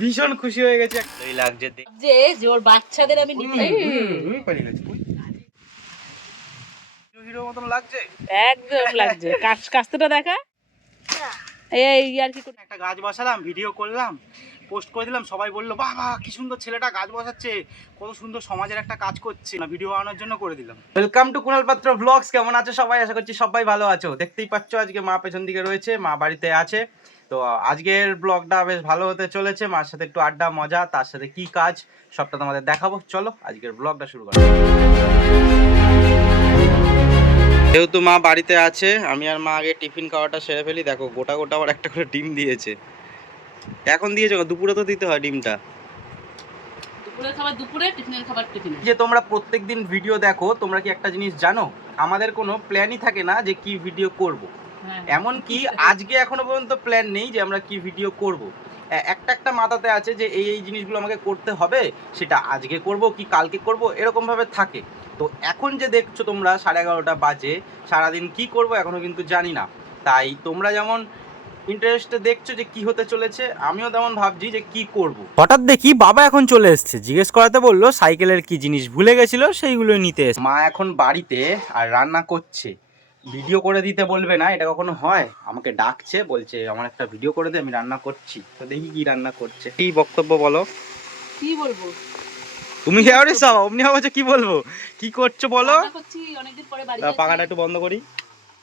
ভীষণ খুশি হয়ে গেছে। এই লাগছে দেখ যে যে ওর বাচ্চাদের আমি নিতে গেছে। উই। হিরো মতন লাগছে? একদম লাগছে। কাজ দেখা। এই আর কি একটা গাছ বসালাম ভিডিও করলাম পোস্ট করে দিলাম সবাই বলল বাবা কি সুন্দর ছেলেটা গাছ বসাচ্ছে কত সুন্দর সমাজের একটা কাজ করছে। না ভিডিও বানানোর জন্য করে দিলাম। ওয়েলকাম টু কুণাল পাত্র ব্লগস কেমন আছো সবাই? আশা করছি সবাই ভালো আছো। দেখতেই পাচ্ছ আজকে মা পেছন দিকে রয়েছে মা বাড়িতে আছে। তো আজকের ব্লগটা বেশ ভালো হতে চলেছে। মার সাথে একটু আড্ডা মজা তার সাথে কি কাজ সবটা তোমাদের দেখাবো। চলো আজকের ব্লগটা শুরু করা যেহেতু মা বাড়িতে আছে আমি আর মা আগে টিফিন খাওয়াটা সেরে ফেলি। দেখো গোটা গোটা আবার একটা করে ডিম দিয়েছে। এখন দিয়েছে দুপুরে তো দিতে হয় ডিমটা। যে তোমরা প্রত্যেকদিন ভিডিও দেখো তোমরা কি একটা জিনিস জানো? আমাদের কোনো প্ল্যানই থাকে না যে কি ভিডিও করব। হ্যাঁ। এমন কি আজকে এখনও পর্যন্ত প্ল্যান নেই যে আমরা কি ভিডিও করব। একটা একটা মাথাতে আছে যে এই এই জিনিসগুলো আমাকে করতে হবে সেটা আজকে করব কি কালকে করব এরকম ভাবে থাকে। তো এখন যে দেখছ তোমরা সাড়ে এগারোটা বাজে সারাদিন কি করব এখনও কিন্তু জানি না। তাই তোমরা যেমন ইন্টারেস্টে দেখছ যে কি হতে চলেছে আমিও তেমন ভাবছি যে কি করব। হঠাৎ দেখি বাবা এখন চলে এসেছে। জিজ্ঞেস করাতে বলল সাইকেলের কি জিনিস ভুলে গেছিল? সেইগুলো নিতে এসে মা এখন বাড়িতে আর রান্না করছে। ভিডিও করে দিতে বলবে না এটা কখনো হয়? আমাকে ডাকছে বলছে আমার একটা ভিডিও করে দে আমি রান্না করছি। তো দেখি কি রান্না করছে। কি বক্তব্য বলো? কি বলব? তুমি কি আরে সব অমনি হচ্ছে কি বলব? কি করছ বলো? করছি অনেকদিন পরে বাড়ি পাখাটা একটু বন্ধ করি।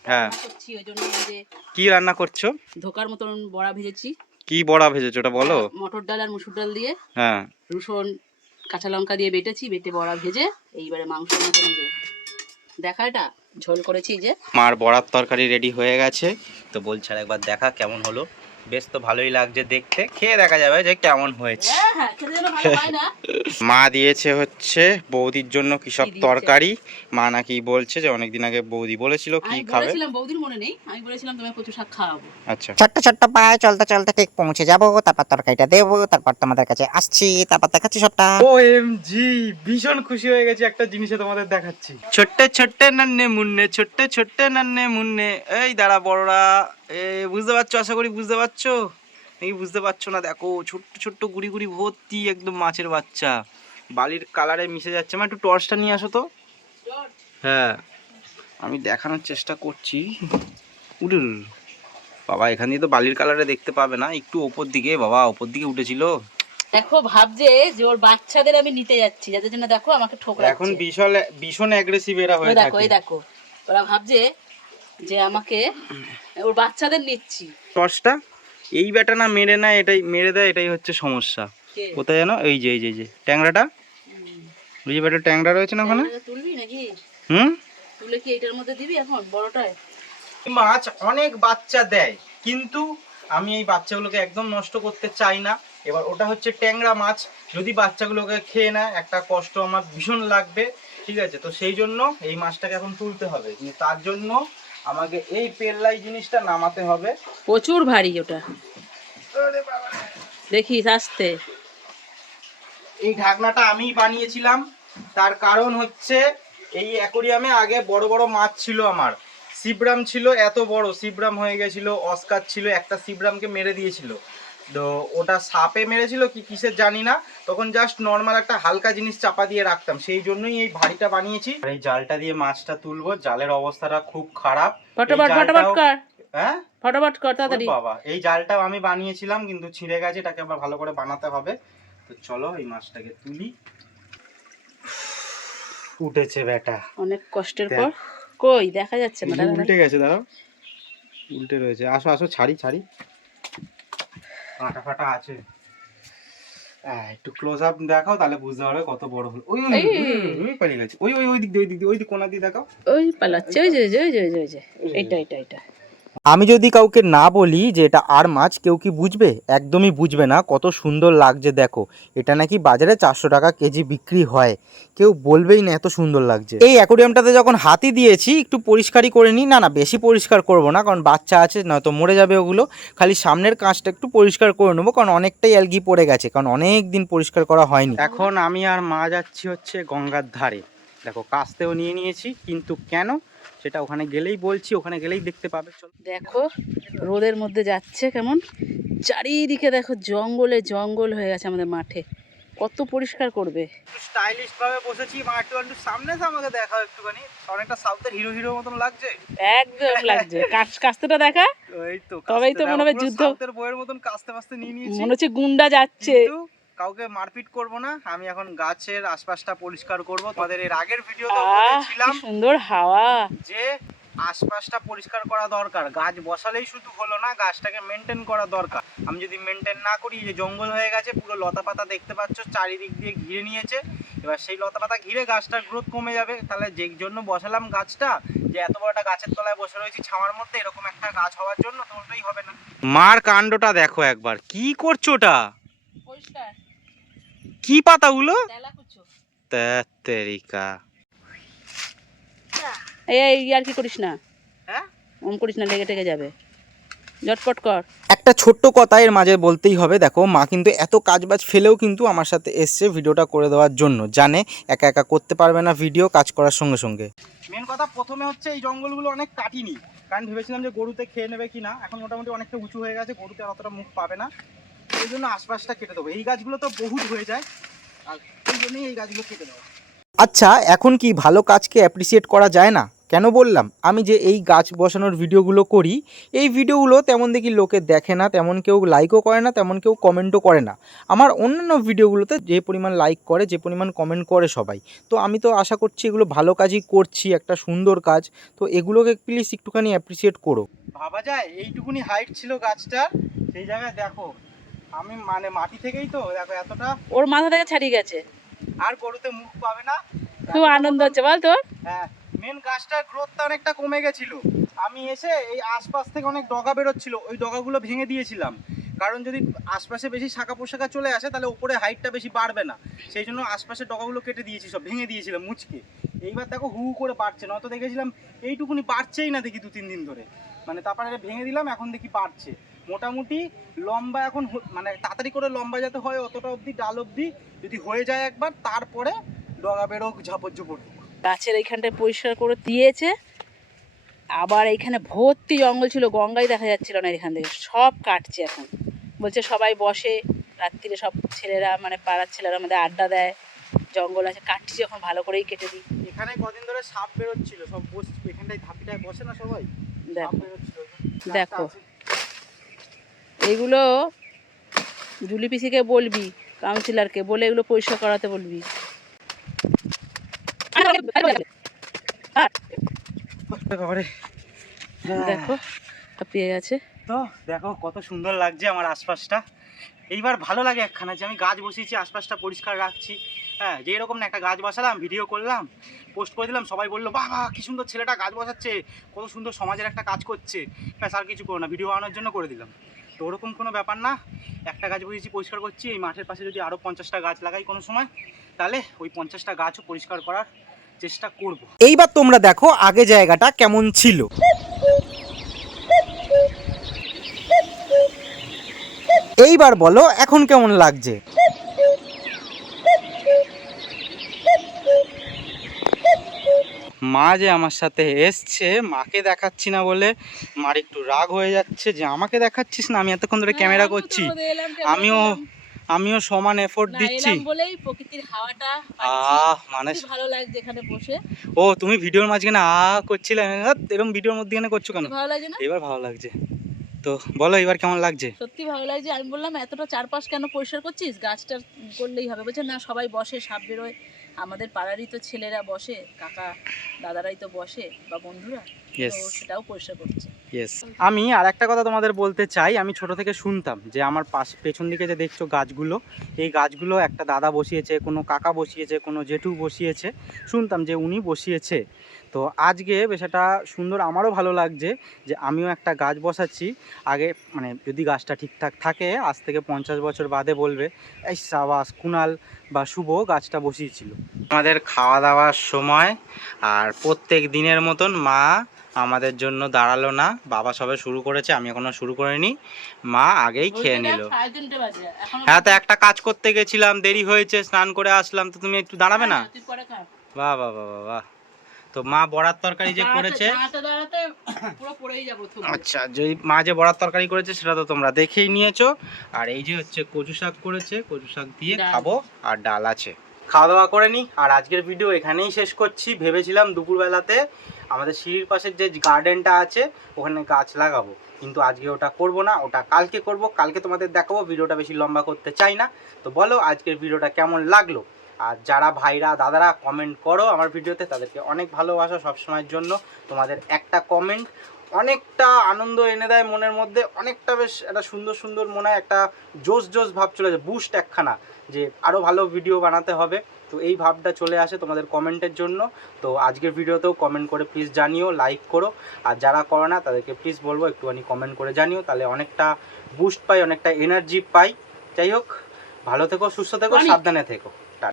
হ্যাঁ। করছি ওই জন্য যে কি রান্না করছ? ধোকার মতন বড়া ভেজেছি। কি বড়া ভেজেছো? ওটা বলো। মটর ডাল আর মুসুর ডাল দিয়ে। হ্যাঁ। রসুন কাঁচা লঙ্কা দিয়ে বেটেছি বেটে বড়া ভেজে এইবারে মাংস মতন দেখা এটা? ঝোল করেছি যে মার বড়ার তরকারি রেডি হয়ে গেছে। তো বলছে একবার দেখা কেমন হলো। বেশ তো ভালোই লাগছে দেখতে। খেয়ে দেখা যাবে যে কেমন হয়েছে। হ্যাঁ হ্যাঁ খেতে যেন ভালো না। মা দিয়েছে হচ্ছে বৌদির জন্য কি সব তরকারি। মা নাকি বলছে যে অনেকদিন আগে বৌদি বলেছিল কি খাবে। বলেছিলাম বৌদির মনে নেই। আমি বলেছিলাম তোমায় কচু শাক খাওয়াবো। আচ্ছা। ছোট্ট ছোট্ট পায়ে চলতে চলতে ঠিক পৌঁছে যাব তারপর তরকারিটা দেবো তারপর তোমাদের কাছে আসছি তারপর দেখাচ্ছি সবটা। ও এম জি ভীষণ খুশি হয়ে গেছে একটা জিনিসে তোমাদের দেখাচ্ছি। ছোট্ট ছোট্ট নান্নে মুন্নে ছোট্ট ছোট্ট নান্নে মুন্নে। এই দাঁড়া বড়রা। এ বুঝতে পারছ? আশা করি বুঝতে পারছ? এই বুঝতে পারছ না দেখো ছোট্ট ছোট্ট গুড়ি গুড়ি ভর্তি একদম মাছের বাচ্চা। বালির কালারে মিশে যাচ্ছে। মা একটু টর্চটা নিয়ে আসো তো। হ্যাঁ। আমি দেখানোর চেষ্টা করছি। উডুল বাবা এখান দিয়ে তো বালির কালারে দেখতে পাবে না। একটু ওপর দিকে বাবা ওপর দিকে উঠেছিল। দেখো ভাবছে যে ওর বাচ্চাদের আমি নিতে যাচ্ছি। যাদের জন্য দেখো আমাকে ঠোকরা এখন ভীষণ ভীষণ অ্যাগ্রেসিভ এরা হয়ে দেখো এই দেখো। ওরা ভাবছে যে আমাকে ওর বাচ্চাদের নিচ্ছি। টর্চটা এই ব্যাটা না মেরে না এটাই মেরে দেয় এটাই হচ্ছে সমস্যা। কোথায় জানো এই যে এই যে যে ট্যাংরাটা। ওই যে ব্যাটা ট্যাংরা রয়েছে না ওখানে? তুলবি নাকি? হুম? তুলে কি এটার মধ্যে দিবি এখন বড়টায়? মাছ অনেক বাচ্চা দেয় কিন্তু আমি এই বাচ্চাগুলোকে একদম নষ্ট করতে চাই না। এবার ওটা হচ্ছে ট্যাংরা মাছ যদি বাচ্চাগুলোকে খেয়ে নেয় একটা কষ্ট আমার ভীষণ লাগবে ঠিক আছে? তো সেই জন্য এই মাছটাকে এখন তুলতে হবে। কিন্তু তার জন্য আমাকে এই পেল্লাই জিনিসটা নামাতে হবে। প্রচুর ভারী ওটা। দেখি আসতে। এই ঢাকনাটা আমি বানিয়েছিলাম। তার কারণ হচ্ছে এই অ্যাকোরিয়ামে আগে বড় বড় মাছ ছিল আমার। শিবরাম ছিল এত বড় শিবরাম হয়ে গেছিল অস্কার ছিল একটা শিবরামকে মেরে দিয়েছিল। তো ওটা সাপে মেরেছিল কি কিসের জানি না। তখন জাস্ট নর্মাল একটা হালকা জিনিস চাপা দিয়ে রাখতাম। সেই জন্যই এই ভারীটা বানিয়েছি। আর এই জালটা দিয়ে মাছটা তুলবো জালের অবস্থাটা খুব খারাপ। এই ফটোফট ফটোফট কর। হ্যাঁ? ফটোফট কর তাড়াতাড়ি। বাবা এই জালটাও আমি বানিয়েছিলাম কিন্তু ছিঁড়ে গেছে এটাকে আবার ভালো করে বানাতে হবে। তো চলো এই মাছটাকে তুলি। উঠেছে বেটা। অনেক কষ্টের পর। কই দেখা যাচ্ছে না। উল্টে গেছে দাঁড়াও। উল্টে রয়েছে। আসো আসো ছাড়ি ছাড়ি। ফাটা ফাটা আছে। আহ, একটু ক্লোজ আপ দেখাও তাহলে বুঝতে পারবে কত বড় হলো। ওই ওই, পালিয়ে গেছে। ওই ওই ওই দিক দিয়ে ওই দিক দিয়ে ওই দিক কোনা দিয়ে দেখাও। ওই পালাচ্ছে ওই যে ওই যে, ওই যে ওই এটা ওই আমি যদি কাউকে না বলি যে এটা আর মাছ, কেউ কি বুঝবে? একদমই বুঝবে না। কত সুন্দর লাগছে, দেখো। এটা নাকি বাজারে চারশো টাকা কেজি বিক্রি হয়। কেউ বলবেই না এত সুন্দর লাগছে। এই অ্যাকোরিয়ামটাতে যখন হাতি দিয়েছি, একটু পরিষ্কারই করে নিই। না না, বেশি পরিষ্কার করব না, কারণ বাচ্চা আছে, নয়তো মরে যাবে ওগুলো। খালি সামনের কাঁচটা একটু পরিষ্কার করে নেব, কারণ অনেকটাই অ্যালগি পড়ে গেছে, কারণ অনেক দিন পরিষ্কার করা হয়নি। এখন আমি আর মা যাচ্ছি হচ্ছে গঙ্গার ধারে। দেখো, কাস্তেও নিয়ে নিয়েছি, কিন্তু কেন? সেটা ওখানে গেলেই বলছি ওখানে গেলেই দেখতে পাবে। দেখো রোদের মধ্যে যাচ্ছে কেমন? চারিদিকে দেখো জঙ্গলে জঙ্গল হয়ে গেছে আমাদের মাঠে। কত পরিষ্কার করবে। স্টাইলিশ ভাবে বসেছি মা একটু সামনে তো আমাকে দেখাও একটুখানি। অনেকটা সাউথের হিরো হিরো মতন লাগছে। একদম লাগছে। কাস- কাস্তেটা দেখা? এই তো তবেই তো মনে হবে যুদ্ধ- সাউথের বইয়ের মতন কাস্তে মাস্তে নিয়ে নিয়েছি। মনে হচ্ছে গুন্ডা যাচ্ছে। কাউকে মারপিট করব না আমি এখন গাছের আশপাশটা পরিষ্কার করব। তোমাদের এর আগের ভিডিওতে বলেছিলাম সুন্দর হাওয়া। যে আশপাশটা পরিষ্কার করা দরকার গাছ বসালেই শুধু হলো না গাছটাকে মেনটেন করা দরকার। আমি যদি মেনটেন না করি যে জঙ্গল হয়ে গেছে পুরো লতা পাতা দেখতে পাচ্ছ চারিদিক দিয়ে ঘিরে নিয়েছে। এবার সেই লতা পাতা ঘিরে গাছটার গ্রোথ কমে যাবে। তাহলে যে জন্য বসালাম গাছটা যে এত বড় একটা গাছের তলায় বসে রয়েছি ছাওয়ার মধ্যে এরকম একটা গাছ হওয়ার জন্য তো ওটাই হবে না। মার কাণ্ডটা দেখো একবার কি করছ ওটা? কি পাতাগুলো? তেরিকা এই আর কি করিস না? হ্যাঁ? ওম করিস না লেগে টেগে যাবে। ঝটপট কর। একটা ছোট্ট কথা এর মাঝে বলতেই হবে দেখো মা কিন্তু এত কাজবাজ ফেলেও কিন্তু আমার সাথে এসছে ভিডিওটা করে দেওয়ার জন্য। জানে একা একা করতে পারবে না ভিডিও কাজ করার সঙ্গে সঙ্গে। মেন কথা প্রথমে হচ্ছে এই জঙ্গলগুলো অনেক কাটিনি। কারণ ভেবেছিলাম যে গরুতে খেয়ে নেবে কি না এখন মোটামুটি অনেকটা উঁচু হয়ে গেছে গরুতে আর অতটা মুখ পাবে না। এই জন্য আশপাশটা কেটে দেবো। এই গাছগুলো তো বহুত হয়ে যায় আর এই জন্যই এই গাছগুলো কেটে দেবো আচ্ছা এখন কি ভালো কাজকে অ্যাপ্রিসিয়েট করা যায় না? কেন বললাম আমি যে এই গাছ বসানোর ভিডিওগুলো করি এই ভিডিওগুলো তেমন দেখি লোকে দেখে না তেমন কেউ লাইকও করে না তেমন কেউ কমেন্টও করে না। আমার অন্যান্য ভিডিওগুলোতে যে পরিমাণ লাইক করে যে পরিমাণ কমেন্ট করে সবাই। তো আমি তো আশা করছি এগুলো ভালো কাজই করছি একটা সুন্দর কাজ। তো এগুলোকে প্লিজ একটুখানি অ্যাপ্রিসিয়েট করো। ভাবা যায় এইটুকুনি হাইট ছিল গাছটা সেই জায়গায় দেখো আমি মানে মাটি থেকেই তো দেখো এতটা। ওর মাথা থেকে ছাড়িয়ে গেছে। আর গরুতে মুখ পাবে না। খুব আনন্দ হচ্ছে বল তোর। হ্যাঁ মেন গাছটার গ্রোথটা অনেকটা কমে গেছিল। আমি এসে এই আশপাশ থেকে অনেক ডগা বেরোচ্ছিল ওই ডগাগুলো ভেঙে দিয়েছিলাম। কারণ যদি আশপাশে বেশি শাখা পোশাকা চলে আসে তাহলে উপরে হাইটটা বেশি বাড়বে না। সেই জন্য আশপাশের ডগাগুলো কেটে দিয়েছি সব ভেঙে দিয়েছিলাম মুচকে। এইবার দেখো হু হু করে বাড়ছে না নয়তো দেখেছিলাম এইটুকুনি বাড়ছেই না দেখি দু তিন দিন ধরে। মানে তারপরে ভেঙে দিলাম এখন দেখি বাড়ছে। মোটামুটি লম্বা এখন হ- মানে তাড়াতাড়ি করে লম্বা যাতে হয় অতটা অবধি ডাল অবধি যদি হয়ে যায় একবার তারপরে ডগা বেরোক ঝাপড় ঝুপড় গাছের এইখানটায় পরিষ্কার করে দিয়েছে। আবার এইখানে ভর্তি জঙ্গল ছিল গঙ্গাই দেখা যাচ্ছিল না এখান থেকে। সব কাটছে এখন। বলছে সবাই বসে রাত্রিরে সব ছেলেরা মানে পাড়ার ছেলেরা আমাদের আড্ডা দেয়। জঙ্গল আছে কাটছি যখন ভালো করেই কেটে দিই। এখানে কদিন ধরে সাপ বেরোচ্ছিল সব বস এখানটায় ধাপিটায় বসে না সবাই? সাপ দেখো বেরোচ্ছিল। দেখো। এইগুলো জুলি পিসিকে বলবি কাউন্সিলরকে বলে এগুলো পরিষ্কার করাতে বলবি। দেখো পেয়ে গেছে। তো দেখো কত সুন্দর লাগছে আমার আশপাশটা। এইবার ভালো লাগে একখানা যে আমি গাছ বসিয়েছি, আশপাশটা পরিষ্কার রাখছি। হ্যাঁ যে এরকম না একটা গাছ বসালাম ভিডিও করলাম পোস্ট করে দিলাম, সবাই বলল বাবা কি সুন্দর ছেলেটা গাছ বসাচ্ছে, কত সুন্দর সমাজের একটা কাজ করছে। ব্যাস, আর কিছু করো না ভিডিও বানানোর জন্য করে দিলাম। তো ওরকম কোনো ব্যাপার না। একটা গাছ বুঝেছি পরিষ্কার করছি। এই মাঠের পাশে যদি আরও পঞ্চাশটা গাছ লাগাই কোনো সময়, তাহলে ওই পঞ্চাশটা গাছও পরিষ্কার করার চেষ্টা করব। এইবার তোমরা দেখো আগে জায়গাটা কেমন ছিল। এইবার বলো এখন কেমন লাগছে। মা যে আমার সাথে এসছে মাকে দেখাচ্ছি না বলে মার একটু রাগ হয়ে যাচ্ছে যে আমাকে দেখাচ্ছিস না? আমি এতক্ষণ ধরে ক্যামেরা করছি। আমিও আমিও সমান এফোর্ট দিচ্ছি। বলেই প্রকৃতির হাওয়াটা আহ মানে ভালো লাগছে এখানে বসে। ও তুমি ভিডিওর মাঝখানে আ করছিলে? এরকম ভিডিওর মধ্যে করছ কেন? ভালো লাগছে না? এবার ভালো লাগছে। তো বলো এবার কেমন লাগছে? সত্যি ভালো লাগছে। আমি বললাম এতটা চারপাশ কেন পরিষ্কার করছিস? গাছটা করলেই হবে। বলছে না সবাই বসে সাপ বেরোয়। আমাদের পাড়ারই তো ছেলেরা বসে কাকা দাদারাই তো বসে বা বন্ধুরা তো সেটাও পরিষ্কার করছে। ইয়েস আমি আর একটা কথা তোমাদের বলতে চাই আমি ছোট থেকে শুনতাম যে আমার পাশ পেছন দিকে যে দেখছ গাছগুলো এই গাছগুলো একটা দাদা বসিয়েছে কোনো কাকা বসিয়েছে কোনো জেঠু বসিয়েছে শুনতাম যে উনি বসিয়েছে। তো আজকে বিষয়টা সুন্দর আমারও ভালো লাগছে যে আমিও একটা গাছ বসাচ্ছি। আগে মানে যদি গাছটা ঠিকঠাক থাকে আজ থেকে পঞ্চাশ বছর বাদে বলবে এই সাবাস কুনাল বা শুভ গাছটা বসিয়েছিল। আমাদের খাওয়া দাওয়ার সময় আর প্রত্যেক দিনের মতন মা আমাদের জন্য দাঁড়াল না। বাবা সবে শুরু করেছে আমি এখনও শুরু করিনি। মা আগেই খেয়ে নিল। হ্যাঁ তো একটা কাজ করতে গেছিলাম দেরি হয়েছে স্নান করে আসলাম তো তুমি একটু দাঁড়াবে না? পরে খা। বাহ বাহ বাহ বাহ বাহ। তো মা বড়ার তরকারি যে করেছে। আচ্ছা যে মা যে বড়ার তরকারি করেছে সেটা তো তোমরা দেখেই নিয়েছো। আর এই যে হচ্ছে কচু শাক করেছে কচু শাক দিয়ে খাব আর ডাল আছে। খাওয়া দাওয়া করে নিই আর আজকের ভিডিও এখানেই শেষ করছি। ভেবেছিলাম দুপুরবেলাতে আমাদের সিঁড়ির পাশের যে গার্ডেনটা আছে, ওখানে গাছ লাগাবো। কিন্তু আজকে ওটা করব না, ওটা কালকে করব। কালকে তোমাদের দেখাবো, ভিডিওটা বেশি লম্বা করতে চাই না। তো বলো, আজকের ভিডিওটা কেমন লাগল? আর যারা ভাইরা, দাদারা কমেন্ট করো আমার ভিডিওতে তাদেরকে অনেক ভালোবাসা সবসময়ের জন্য। তোমাদের একটা কমেন্ট অনেকটা আনন্দ এনে দেয় মনের মধ্যে অনেকটা বেশ একটা সুন্দর সুন্দর মনে হয় একটা জোশ জোশ ভাব চলে যায় বুস্ট একখানা যে আরও ভালো ভিডিও বানাতে হবে। তো এই ভাবটা চলে আসে তোমাদের কমেন্টের জন্য। তো আজকের ভিডিওতেও কমেন্ট করে প্লিজ জানিও লাইক করো। আর যারা করো না তাদেরকে প্লিজ বলব একটুখানি কমেন্ট করে জানিও তাহলে অনেকটা বুস্ট পাই অনেকটা এনার্জি পাই। যাই হোক ভালো থেকো সুস্থ থেকো সাবধানে থেকো।